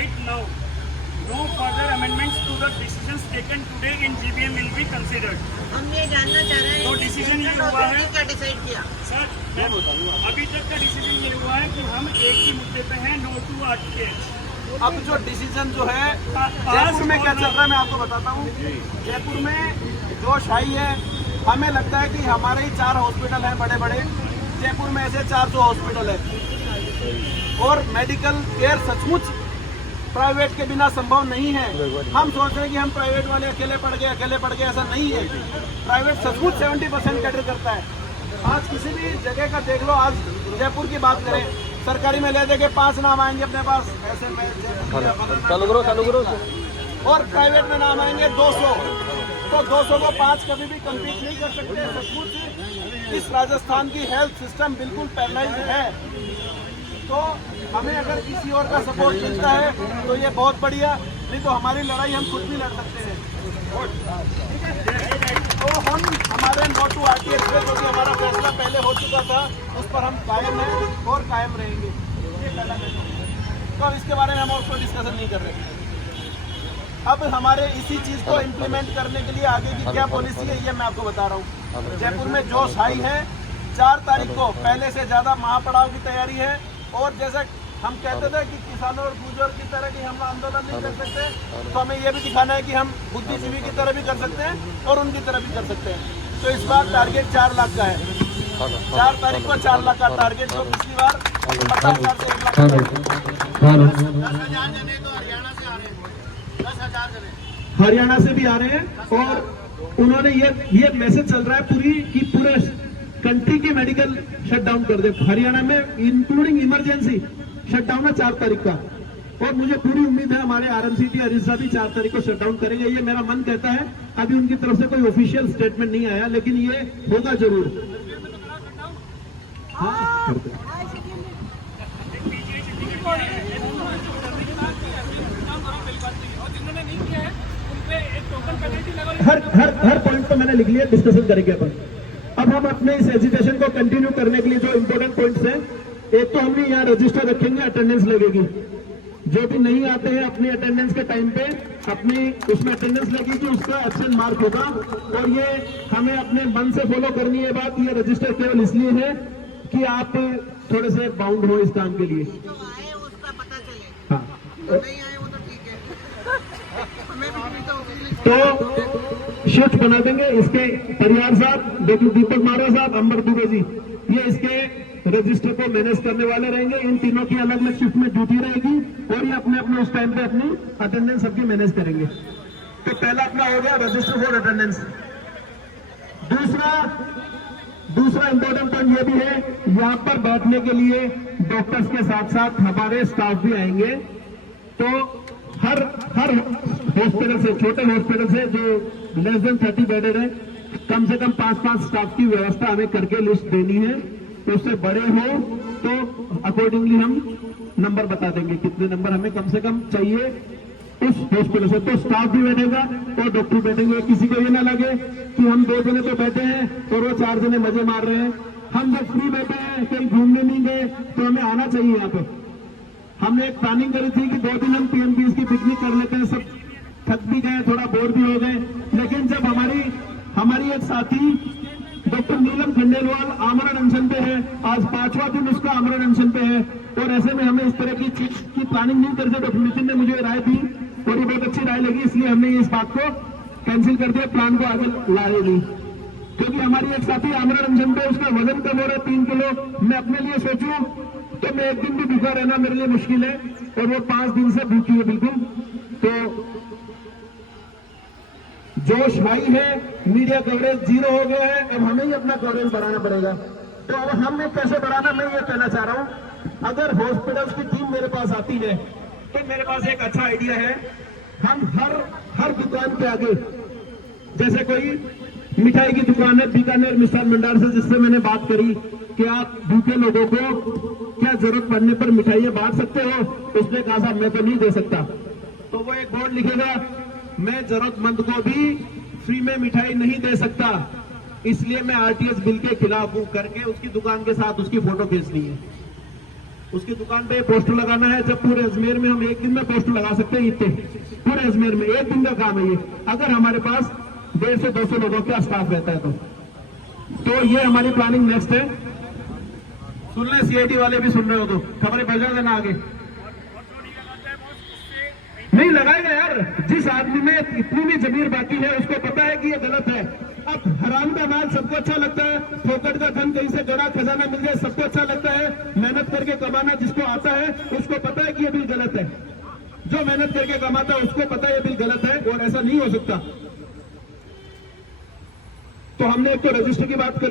right now. No further amendments to the decisions taken today in GBM will be considered. हम ये जानना चाह रहे हैं तो कि डिसीजन ये डिसीजन हुआ है क्या डिसाइड किया। सर, मैं अभी तक का डिसीजन ये हुआ है कि हम एक ही मुद्दे पे हैं, नो टू RTH। अब जो डिसीजन जो है जयपुर में क्या चल रहा है मैं आपको बताता हूँ। जयपुर में जोश आई है, हमें लगता है कि हमारे ही 4 हॉस्पिटल हैं बड़े बड़े, जयपुर में ऐसे 400 हॉस्पिटल है और मेडिकल केयर सचमुच प्राइवेट के बिना संभव नहीं है। हम सोच रहे हैं कि हम प्राइवेट वाले अकेले पड़ गए, ऐसा नहीं है। प्राइवेट सचमुच 70% कैटर करता है। आज किसी भी जगह का देख लो, आज जयपुर की बात करें, सरकारी में ले दे के 5 नाम आएंगे अपने पास, ऐसे में चालू करो और प्राइवेट में नाम आएंगे 200, तो 200 को 5 कभी भी कम्पीट नहीं कर सकते। सचमुच इस राजस्थान की हेल्थ सिस्टम बिल्कुल पैरालाइज्ड है। तो हमें अगर किसी और का सपोर्ट मिलता है तो ये बहुत बढ़िया, नहीं तो हमारी लड़ाई हम खुद भी लड़ सकते हैं। ठीक है, तो हम हमारे नो टू RTH पे जो कि हमारा फैसला पहले हो चुका था उस पर हम कायम हैं और कायम रहेंगे। ये पहला तो अब इसके बारे में हम और कोई डिस्कशन नहीं कर रहे। अब हमारे इसी चीज़ को इम्प्लीमेंट करने के लिए आगे की क्या पॉलिसी है ये मैं आपको बता रहा हूँ। जयपुर में जोश हाई है, 4 तारीख को पहले से ज़्यादा महापड़ाव की तैयारी है। और जैसा हम कहते थे कि किसानों और बुजुर्ग की तरह की हम आंदोलन नहीं कर सकते, तो हमें यह भी दिखाना है कि हम बुद्धिजीवी की तरह भी कर सकते हैं और उनकी तरह भी कर सकते हैं। तो इस बार टारगेट 4 लाख का है। 4 तारीख को 4 लाख का टारगेट, जो पिछली बार 50,000 से 1 लाख। 10,000 जने तो हरियाणा से आ रहे हैं, 10,000 जने हरियाणा से भी आ रहे हैं। और उन्होंने ये मैसेज चल रहा है पूरे कंट्री की मेडिकल शटडाउन कर दे। हरियाणा में इंक्लूडिंग इमरजेंसी शटडाउन है 4 तारीख का। और मुझे पूरी उम्मीद है हमारे RMCT अरिसा भी 4 तारीख को शटडाउन करेंगे, ये मेरा मन कहता है। अभी उनकी तरफ से कोई ऑफिशियल स्टेटमेंट नहीं आया, लेकिन ये होगा जरूर। हाँ, हर पॉइंट तो मैंने लिख लिया, डिस्कशन करेंगे अपन। अब हम अपने इस एजुटेशन को कंटिन्यू करने के लिए जो इम्पोर्टेंट पॉइंट्स हैं, एक तो हमने यहाँ रजिस्टर रखेंगे, अटेंडेंस लगेगी। जो भी नहीं आते हैं अपनी अटेंडेंस के टाइम पे अपनी उसमें अटेंडेंस लगेगी, उसका एब्सेंट मार्क होगा। और ये हमें अपने मन से फॉलो करनी है बात। ये रजिस्टर केवल इसलिए है कि आप थोड़े से बाउंड हो इस काम के लिए। जो आए उसका पता चले, हाँ, जो नहीं आए वो तो ठीक है। हमें तो शिफ्ट बना देंगे। इसके परिवार साहब, डॉक्टर दीपक मारा साहब, अंबर दुबे जी, ये इसके रजिस्टर को मैनेज करने वाले रहेंगे। इन तीनों की अलग अलग शिफ्ट में ड्यूटी रहेगी और ये अपने अपने उस टाइम पे अपनी अटेंडेंस सबकी मैनेज करेंगे। तो पहला अपना हो गया रजिस्टर फॉर अटेंडेंस। दूसरा इंपॉर्टेंट पॉइंट ये भी है, यहाँ पर बैठने के लिए डॉक्टर्स के साथ साथ हमारे स्टाफ भी आएंगे। तो हर हॉस्पिटल से, छोटे हॉस्पिटल से जो लेस देन 30 बेडेड है, कम से कम 5-5 स्टाफ की व्यवस्था हमें करके लिस्ट देनी है। तो उससे बड़े हो तो अकॉर्डिंगली हम नंबर बता देंगे कितने नंबर हमें कम से कम चाहिए उस हॉस्पिटल से। तो स्टाफ भी बैठेगा और डॉक्टर बैठेंगे। किसी को ये ना लगे कि हम 2 जने तो बैठे हैं और वो 4 जने मजे मार रहे हैं। हम जब फ्री बैठे हैं, कहीं घूमने नहीं गए, तो हमें आना चाहिए यहाँ पे। हमने एक प्लानिंग करी थी कि 2 दिन हम PMPs की पिकनिक कर लेते हैं। सब थक भी गए, थोड़ा बोर भी हो गए, लेकिन जब हमारी एक साथी डॉक्टर नीलम खंडेलवाल आमरण अनशन पे है, आज 5वां दिन उसका आमरण अनशन पे है। और ऐसे में हमें इस तरह की चीज की प्लानिंग नहीं करते। डॉक्टर नितिन ने मुझे राय दी और ये बहुत अच्छी राय लगी, इसलिए हमने इस बात को कैंसिल कर दिया, प्लान को आगे लाए नहीं। क्योंकि हमारी एक साथी आमरण अनशन पे, उसका वजन कम हो रहा है 3 किलो। मैं अपने लिए सोचूं तो मैं एक दिन भी भूखा रहना मेरे लिए मुश्किल है, और वो 5 दिन से भूखी है बिल्कुल। तो जोश हाई है, मीडिया कवरेज 0 हो गया है, अब हमें ही अपना कवरेज बढ़ाना पड़ेगा। तो अब हमें कैसे बढ़ाना, मैं ये कहना चाह रहा हूं। अगर हॉस्पिटल्स की टीम मेरे पास आती है तो मेरे पास एक अच्छा आइडिया है। हम हर दुकान पे आगे, जैसे कोई मिठाई की दुकान है बीकानेर मिष्ठान भंडार से, जिससे मैंने बात करी कि आप भूखे लोगों को क्या जरूरत पड़ने पर मिठाइयां बांट सकते हो, उसने कहा साहब मैं तो नहीं दे सकता। तो वो एक बोर्ड लिखेगा, मैं जरूरतमंद को भी फ्री में मिठाई नहीं दे सकता, इसलिए मैं RTH बिल के खिलाफ हूं, करके उसकी दुकान के साथ उसकी फोटो खींचनी है। उसकी दुकान पे पोस्टर लगाना है। जब पूरे अजमेर में हम एक दिन में पोस्टर लगा सकते हैं इतने, पूरे अजमेर में एक दिन का काम है ये, अगर हमारे पास 150 से 200 लोगों का स्टाफ रहता है तो ये हमारी प्लानिंग नेक्स्ट है। सुन ले, सीआईडी वाले भी सुन रहे हो तो खबरें भेजा देना आगे। नहीं लगाएगा यार, जिस आदमी में इतनी भी जमीर बाकी है उसको पता है कि ये गलत है। अब हराम का माल सबको अच्छा लगता है, फोकट का धन कहीं से गड़ा खजाना मिल जाए सबको अच्छा लगता है। मेहनत करके कमाना जिसको आता है उसको पता है कि ये बिल गलत है। जो मेहनत करके कमाता है उसको पता है ये बिल गलत है और ऐसा नहीं हो सकता। तो हमने एक तो रजिस्टर की बात कर